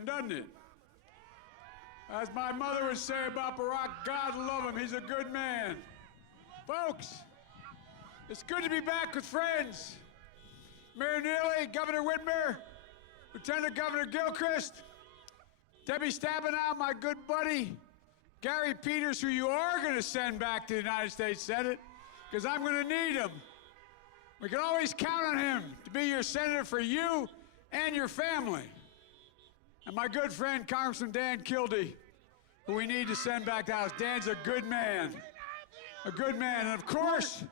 man, doesn't it? As my mother would say about Barack, God love him, he's a good man. Folks, it's good to be back with friends. Mayor Neely, Governor Whitmer, Lieutenant Governor Gilchrist, Debbie Stabenow, my good buddy, Gary Peters, who you are going to send back to the United States Senate, because I'm going to need him. We can always count on him to be your senator for you and your family. And my good friend, Congressman Dan Kildee, who we need to send back to the House. Dan's a good man. A good man. And of course,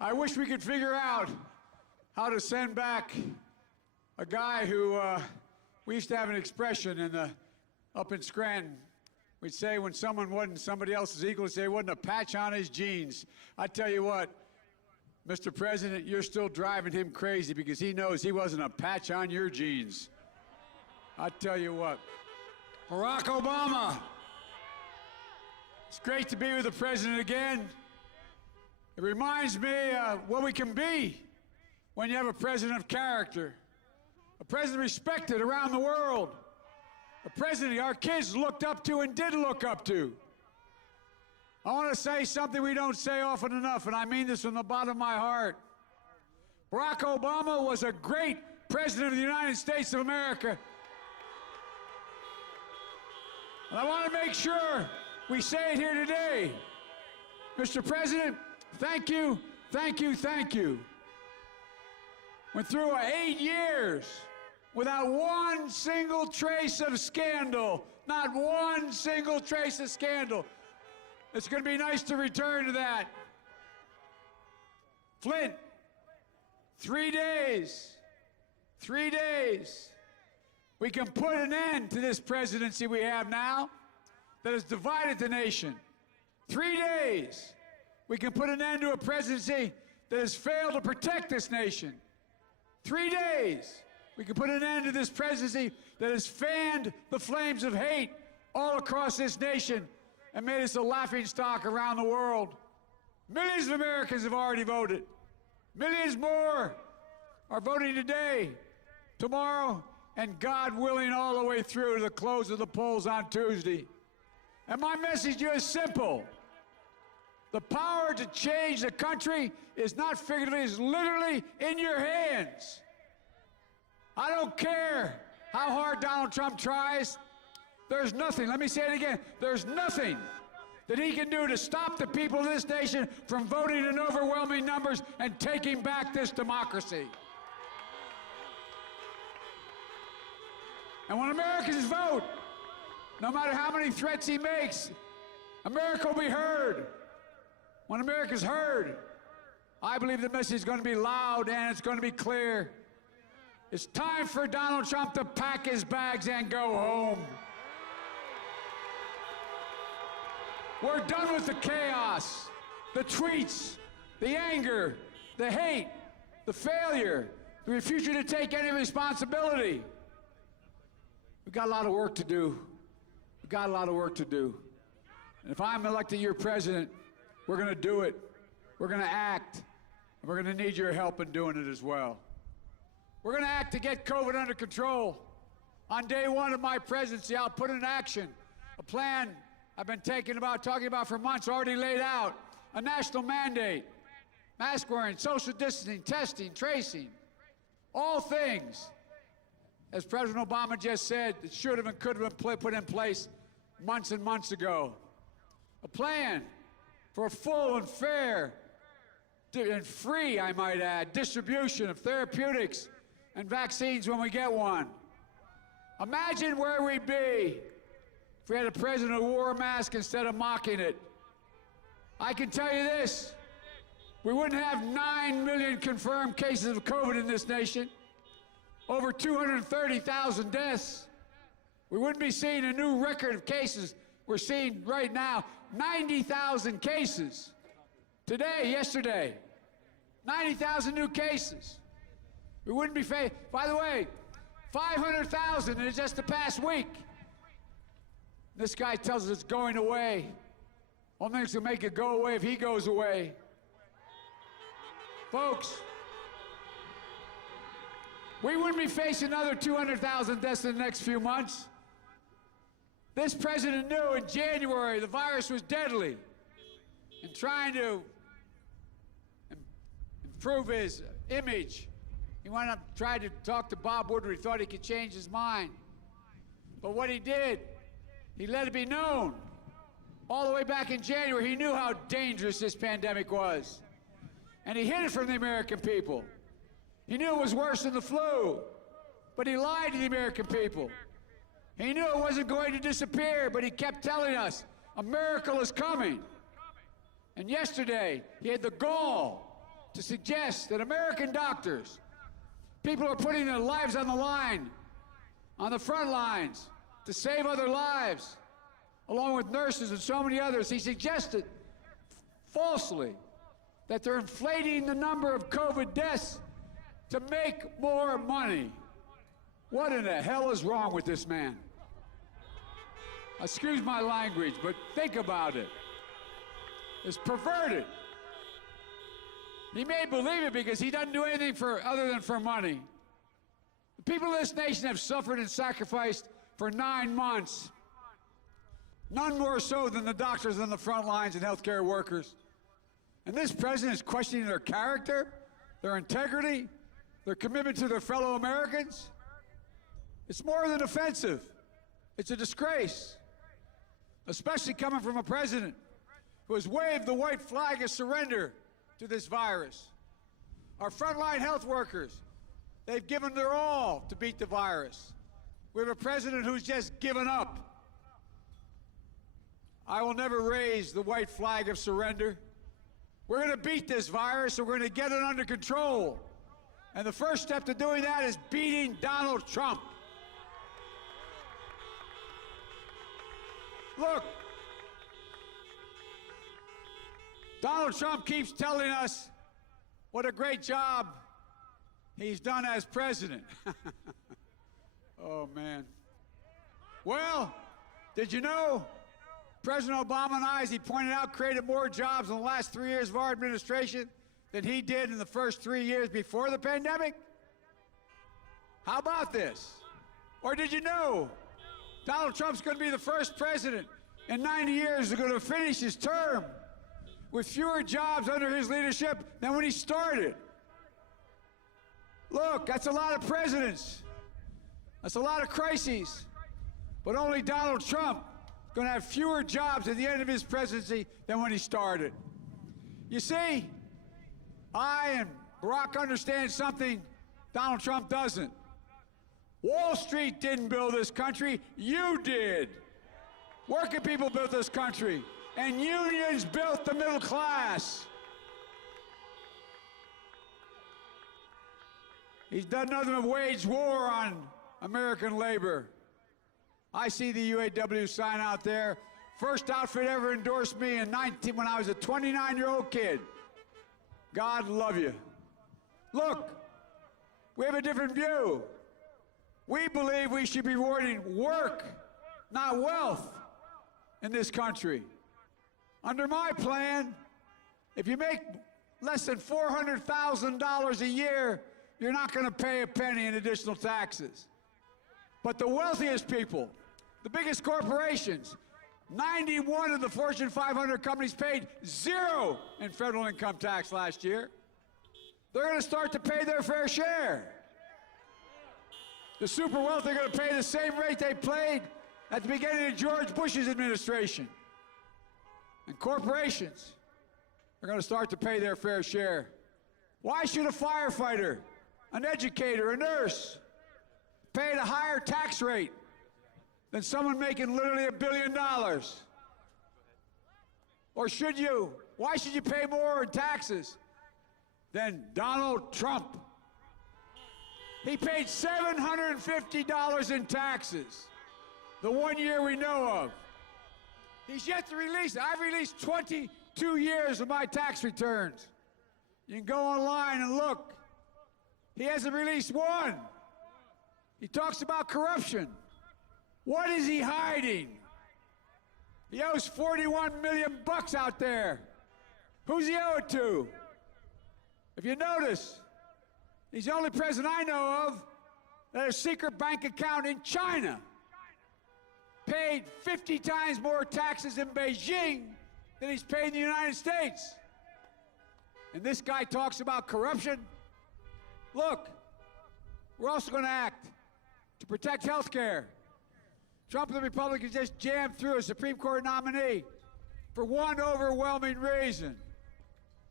I wish we could figure out how to send back a guy who, we used to have an expression up in Scranton. We'd say when someone wasn't somebody else's equal, we'd say it wasn't a patch on his jeans. I tell you what, Mr. President, you're still driving him crazy because he knows he wasn't a patch on your jeans. I tell you what, Barack Obama, it's great to be with the President again. It reminds me what we can be when you have a president of character, a president respected around the world, a president our kids looked up to and did look up to. I want to say something we don't say often enough, and I mean this from the bottom of my heart. Barack Obama was a great president of the United States of America. And I want to make sure we say it here today. Mr. President, thank you, thank you, thank you. Went through 8 years without one single trace of scandal. Not one single trace of scandal. It's going to be nice to return to that. Flint, 3 days. 3 days. We can put an end to this presidency we have now that has divided the nation. 3 days. We can put an end to a presidency that has failed to protect this nation. 3 days. We can put an end to this presidency that has fanned the flames of hate all across this nation and made us a laughingstock around the world. Millions of Americans have already voted. Millions more are voting today, tomorrow, and God willing, all the way through to the close of the polls on Tuesday. And my message to you is simple. The power to change the country is not figuratively, it's literally in your hands. I don't care how hard Donald Trump tries. There's nothing, let me say it again, there's nothing that he can do to stop the people of this nation from voting in overwhelming numbers and taking back this democracy. And when Americans vote, no matter how many threats he makes, America will be heard. When America's heard, I believe the message is going to be loud and it's going to be clear. It's time for Donald Trump to pack his bags and go home. We're done with the chaos, the tweets, the anger, the hate, the failure, the refusal to take any responsibility. We've got a lot of work to do. We've got a lot of work to do. And if I'm elected your president, we're going to do it. We're going to act. And we're going to need your help in doing it as well. We're going to act to get COVID under control. On day one of my presidency, I'll put in action a plan I've been talking about for months, already laid out. A national mandate, mask wearing, social distancing, testing, tracing, all things, as President Obama just said, that should have and could have been put in place months and months ago. A plan for a full and fair and free, I might add, distribution of therapeutics and vaccines when we get one. Imagine where we'd be if we had a president who wore a mask instead of mocking it. I can tell you this, we wouldn't have 9 million confirmed cases of COVID in this nation, over 230,000 deaths. We wouldn't be seeing a new record of cases. We're seeing right now 90,000 cases. Today, yesterday, 90,000 new cases. We wouldn't be by the way, 500,000 in just the past week. This guy tells us it's going away. Only thing's gonna make it go away if he goes away. Folks, we wouldn't be facing another 200,000 deaths in the next few months. This president knew in January the virus was deadly, and trying to improve his image, he went up, tried to talk to Bob Woodward. He thought he could change his mind. But what he did, he let it be known. All the way back in January, he knew how dangerous this pandemic was. And he hid it from the American people. He knew it was worse than the flu, but he lied to the American people. He knew it wasn't going to disappear, but he kept telling us, a miracle is coming. And yesterday, he had the gall to suggest that American doctors, people who are putting their lives on the line, on the front lines, to save other lives, along with nurses and so many others, he suggested, falsely, that they're inflating the number of COVID deaths to make more money. What in the hell is wrong with this man? Excuse my language, but think about it. It's perverted. He may believe it because he doesn't do anything other than for money. The people of this nation have suffered and sacrificed for 9 months. None more so than the doctors on the front lines and healthcare workers. And this president is questioning their character, their integrity, their commitment to their fellow Americans. It's more than offensive. It's a disgrace, especially coming from a president who has waved the white flag of surrender to this virus. Our frontline health workers, they've given their all to beat the virus. We have a president who's just given up. I will never raise the white flag of surrender. We're going to beat this virus, and we're going to get it under control. And the first step to doing that is beating Donald Trump. Look, Donald Trump keeps telling us what a great job he's done as president. Oh, man. Well, did you know President Obama and I, as he pointed out, created more jobs in the last 3 years of our administration than he did in the first 3 years before the pandemic? How about this? Or did you know Donald Trump's going to be the first president in 90 years who's going to finish his term with fewer jobs under his leadership than when he started? Look, that's a lot of presidents. That's a lot of crises. But only Donald Trump is going to have fewer jobs at the end of his presidency than when he started. You see, I and Barack understand something Donald Trump doesn't. Wall Street didn't build this country, you did. Working people built this country, and unions built the middle class. He's done nothing but wage war on American labor. I see the UAW sign out there. First outfit ever endorsed me when I was a 29-year-old kid. God love you. Look, we have a different view. We believe we should be rewarding work, not wealth, in this country. Under my plan, if you make less than $400,000 a year, you're not going to pay a penny in additional taxes. But the wealthiest people, the biggest corporations, 91 of the Fortune 500 companies paid 0 in federal income tax last year. They're going to start to pay their fair share. The super wealthy are going to pay the same rate they paid at the beginning of George Bush's administration. And corporations are going to start to pay their fair share. Why should a firefighter, an educator, a nurse pay at a higher tax rate than someone making literally $1 billion? Or should you? Why should you pay more in taxes than Donald Trump? He paid $750 in taxes the 1 year we know of. He's yet to release it. I've released 22 years of my tax returns. You can go online and look. He hasn't released one. He talks about corruption. What is he hiding? He owes $41 million out there. Who's he owe it to? If you notice, he's the only president I know of that a secret bank account in China paid 50 times more taxes in Beijing than he's paid in the United States. And this guy talks about corruption. Look, we're also going to act to protect health care. Trump and the Republicans just jammed through a Supreme Court nominee for one overwhelming reason.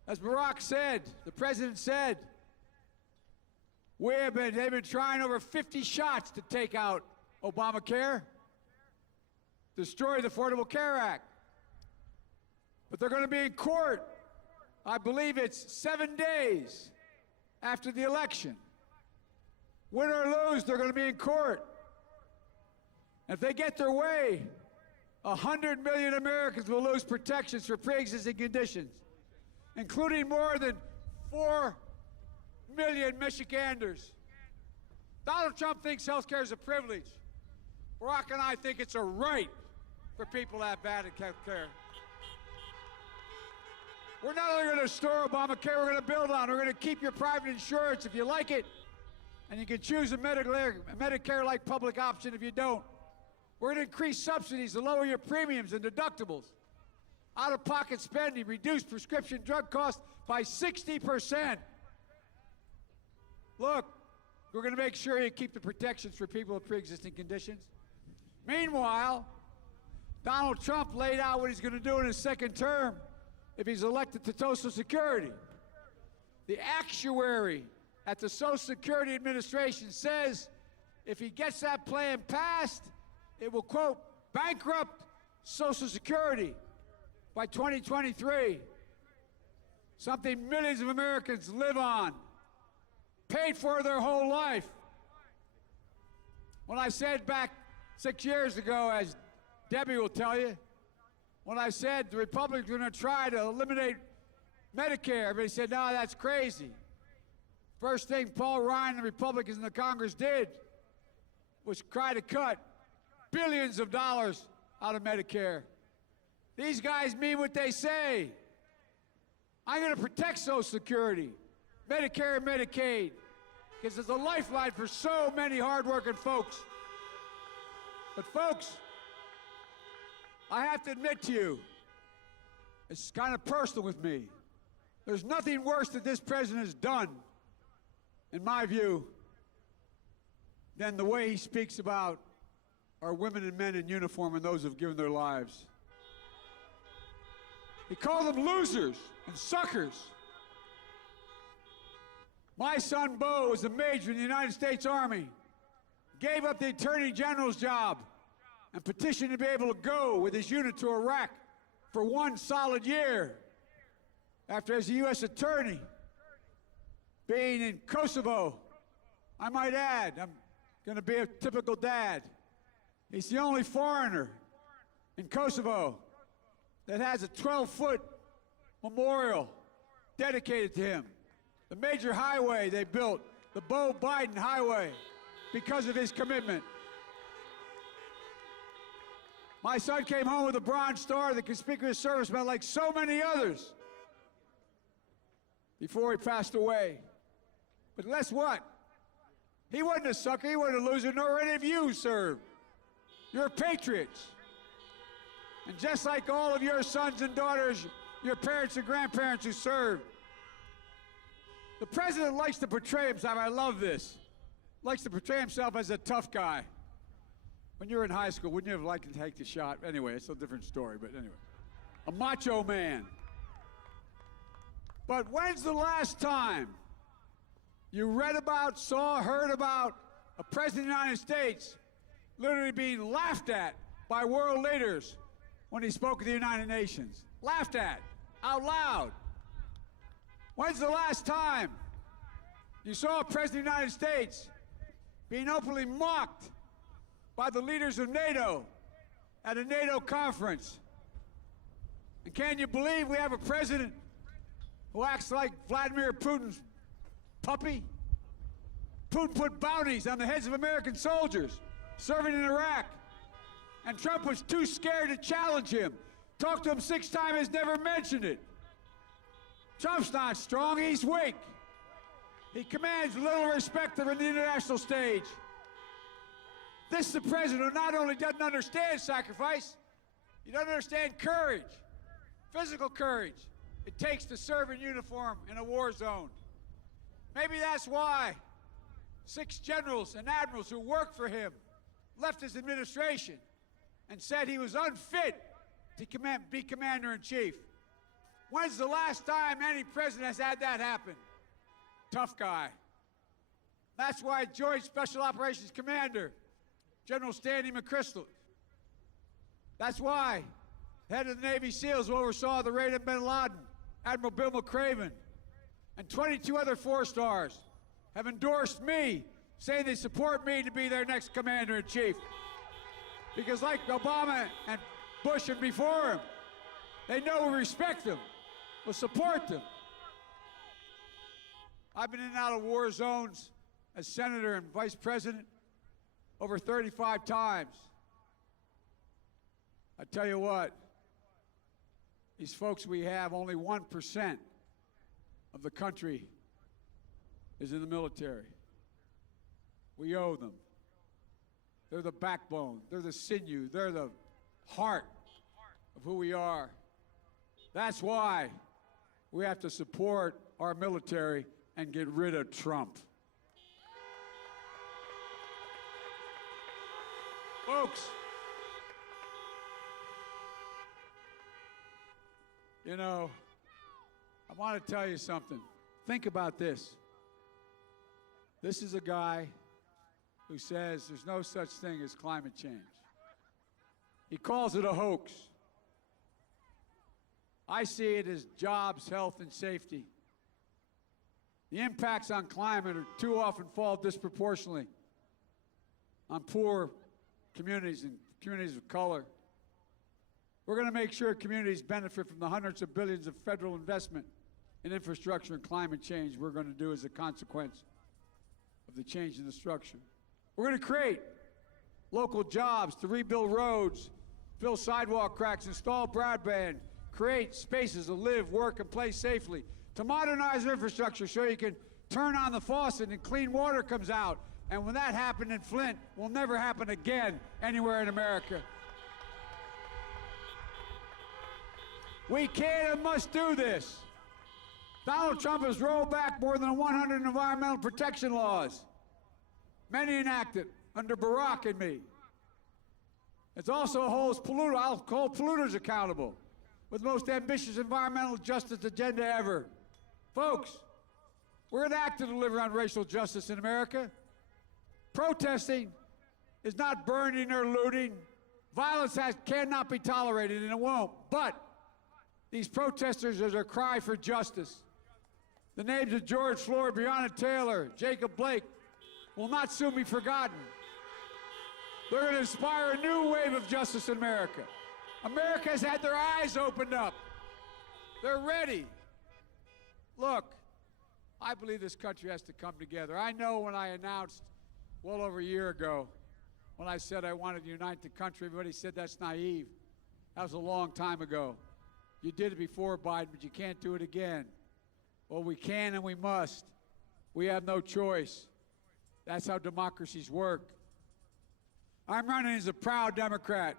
As Barack said, the president said, they've been trying over 50 shots to take out Obamacare, destroy the Affordable Care Act. But they're going to be in court, I believe it's 7 days after the election. Win or lose, they're going to be in court. If they get their way, 100 million Americans will lose protections for pre-existing conditions, including more than 4 million Michiganders. Donald Trump thinks health care is a privilege. Barack and I think it's a right for people to have bad health care. We're not only going to restore Obamacare, we're going to build on it. We're going to keep your private insurance if you like it, and you can choose a Medicare-like public option if you don't. We're going to increase subsidies to lower your premiums and deductibles. Out-of-pocket spending, reduce prescription drug costs by 60%. Look, we're going to make sure you keep the protections for people with pre-existing conditions. Meanwhile, Donald Trump laid out what he's going to do in his second term if he's elected to Social Security. The actuary at the Social Security Administration says if he gets that plan passed, it will, quote, bankrupt Social Security by 2023. Something millions of Americans live on, paid for their whole life. When I said back 6 years ago, as Debbie will tell you, when I said the Republicans were going to try to eliminate Medicare, everybody said, no, that's crazy. First thing Paul Ryan and the Republicans in the Congress did was try to cut billions of dollars out of Medicare. These guys mean what they say. I'm going to protect Social Security, Medicare and Medicaid, because it's a lifeline for so many hardworking folks. But folks, I have to admit to you, it's kind of personal with me. There's nothing worse that this president has done, in my view, than the way he speaks about our women and men in uniform and those who have given their lives. He called them losers and suckers. My son Bo was a major in the United States Army, gave up the Attorney General's job, and petitioned to be able to go with his unit to Iraq for 1 solid year. After, as a U.S. attorney, being in Kosovo, I might add, I'm going to be a typical dad. He's the only foreigner in Kosovo that has a 12-foot memorial dedicated to him. The major highway they built, the Bo Biden Highway, because of his commitment. My son came home with a Bronze Star, the Conspicuous Service Medal, like so many others, before he passed away. But guess what? He wasn't a sucker, he wasn't a loser, nor any of you who served. You're patriots. And just like all of your sons and daughters, your parents and grandparents who served, the president likes to portray himself, I love this, likes to portray himself as a tough guy. When you were in high school, wouldn't you have liked to take the shot? Anyway, it's a different story, but anyway. A macho man. But when's the last time you read about, saw, heard about a president of the United States literally being laughed at by world leaders when he spoke at the United Nations? Laughed at, out loud. When's the last time you saw a president of the United States being openly mocked by the leaders of NATO at a NATO conference? And can you believe we have a president who acts like Vladimir Putin's puppy? Putin put bounties on the heads of American soldiers serving in Iraq, and Trump was too scared to challenge him. Talked to him 6 times, has never mentioned it. Trump's not strong, he's weak. He commands little respect on the international stage. This is the president who not only doesn't understand sacrifice, he doesn't understand courage, physical courage it takes to serve in uniform in a war zone. Maybe that's why 6 generals and admirals who worked for him left his administration and said he was unfit to be commander-in-chief. When's the last time any president has had that happen? Tough guy. That's why Joint Special Operations Commander, General Stanley McChrystal. That's why head of the Navy SEALs who oversaw the raid of bin Laden, Admiral Bill McCraven, and 22 other 4-stars have endorsed me, saying they support me to be their next commander-in-chief. Because like Obama and Bush and before him, they know we respect them, we'll support them. I've been in and out of war zones as senator and vice president over 35 times. I tell you what, these folks we have, only 1% of the country is in the military. We owe them. They're the backbone, they're the sinew, they're the heart of who we are. That's why we have to support our military and get rid of Trump. Folks, you know, I want to tell you something. Think about this. This is a guy who says there's no such thing as climate change. He calls it a hoax. I see it as jobs, health, and safety. The impacts on climate are too often fall disproportionately on poor communities and communities of color. We're going to make sure communities benefit from the hundreds of billions of federal investment in infrastructure and climate change we're going to do as a consequence of the change in the structure. We're going to create local jobs to rebuild roads, fill sidewalk cracks, install broadband, create spaces to live, work, and play safely, to modernize infrastructure so you can turn on the faucet and clean water comes out. And when that happened in Flint, will never happen again anywhere in America. We can and must do this. Donald Trump has rolled back more than 100 environmental protection laws, many enacted under Barack and me. It also holds I'll hold polluters accountable with the most ambitious environmental justice agenda ever. Folks, we're going to act to deliver on racial justice in America. Protesting is not burning or looting. Violence cannot be tolerated, and it won't. But these protesters are a cry for justice. The names of George Floyd, Breonna Taylor, Jacob Blake will not soon be forgotten. They're going to inspire a new wave of justice in America. America has had their eyes opened up. They're ready. Look, I believe this country has to come together. I know when I announced well over a year ago, when I said I wanted to unite the country, everybody said that's naive. That was a long time ago. You did it before, Biden, but you can't do it again. Well, we can and we must. We have no choice. That's how democracies work. I'm running as a proud Democrat,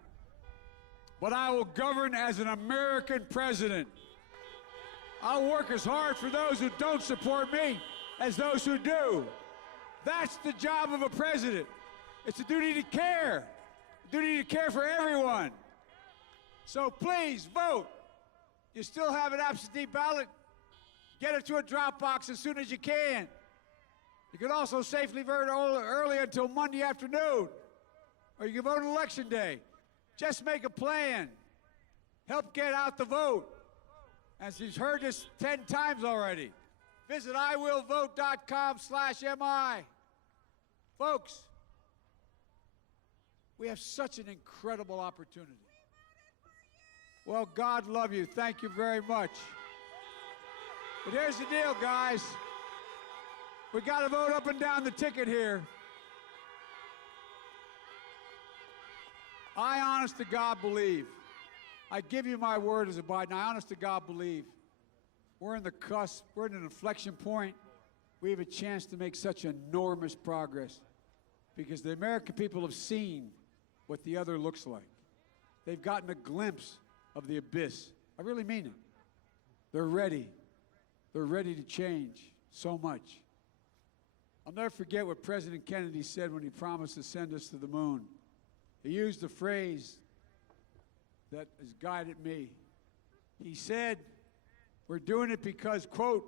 but I will govern as an American president. I'll work as hard for those who don't support me as those who do. That's the job of a president. It's a duty to care, a duty to care for everyone. So please vote. You still have an absentee ballot? Get it to a drop box as soon as you can. You can also safely vote early until Monday afternoon, or you can vote on Election Day. Just make a plan. Help get out the vote. As you've heard this 10 times already, visit iwillvote.com/MI. Folks, we have such an incredible opportunity. Well, God love you. Thank you very much. But here's the deal, guys. We got to vote up and down the ticket here. I honest to God believe, I give you my word as a Biden, I honest to God believe we're in the cusp, we're in an inflection point. We have a chance to make such enormous progress. because the American people have seen what the other looks like. They've gotten a glimpse of the abyss. I really mean it. They're ready. They're ready to change so much. I'll never forget what President Kennedy said when he promised to send us to the moon. He used a phrase that has guided me. He said, we're doing it because, quote,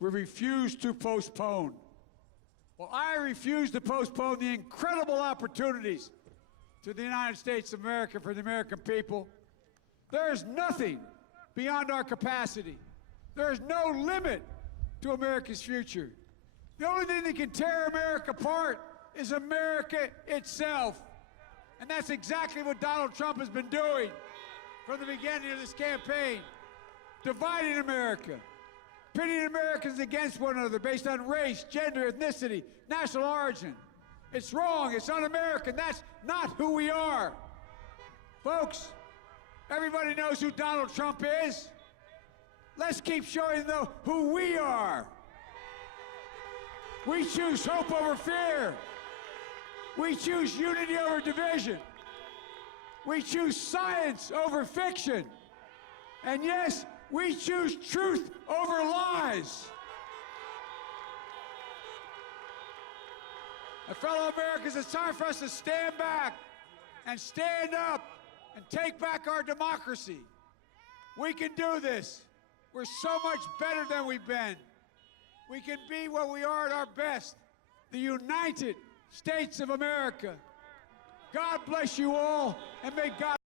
we refuse to postpone. Well, I refuse to postpone the incredible opportunities to the United States of America for the American people. There is nothing beyond our capacity. There is no limit to America's future. The only thing that can tear America apart is America itself. And that's exactly what Donald Trump has been doing from the beginning of this campaign. Dividing America, pitting Americans against one another based on race, gender, ethnicity, national origin. It's wrong, it's un-American, that's not who we are. Folks, everybody knows who Donald Trump is. Let's keep showing them who we are. We choose hope over fear. We choose unity over division. We choose science over fiction. And yes, we choose truth over lies. And fellow Americans, it's time for us to stand back and stand up and take back our democracy. We can do this. We're so much better than we've been. We can be what we are at our best, the United States of America. God bless you all, and may God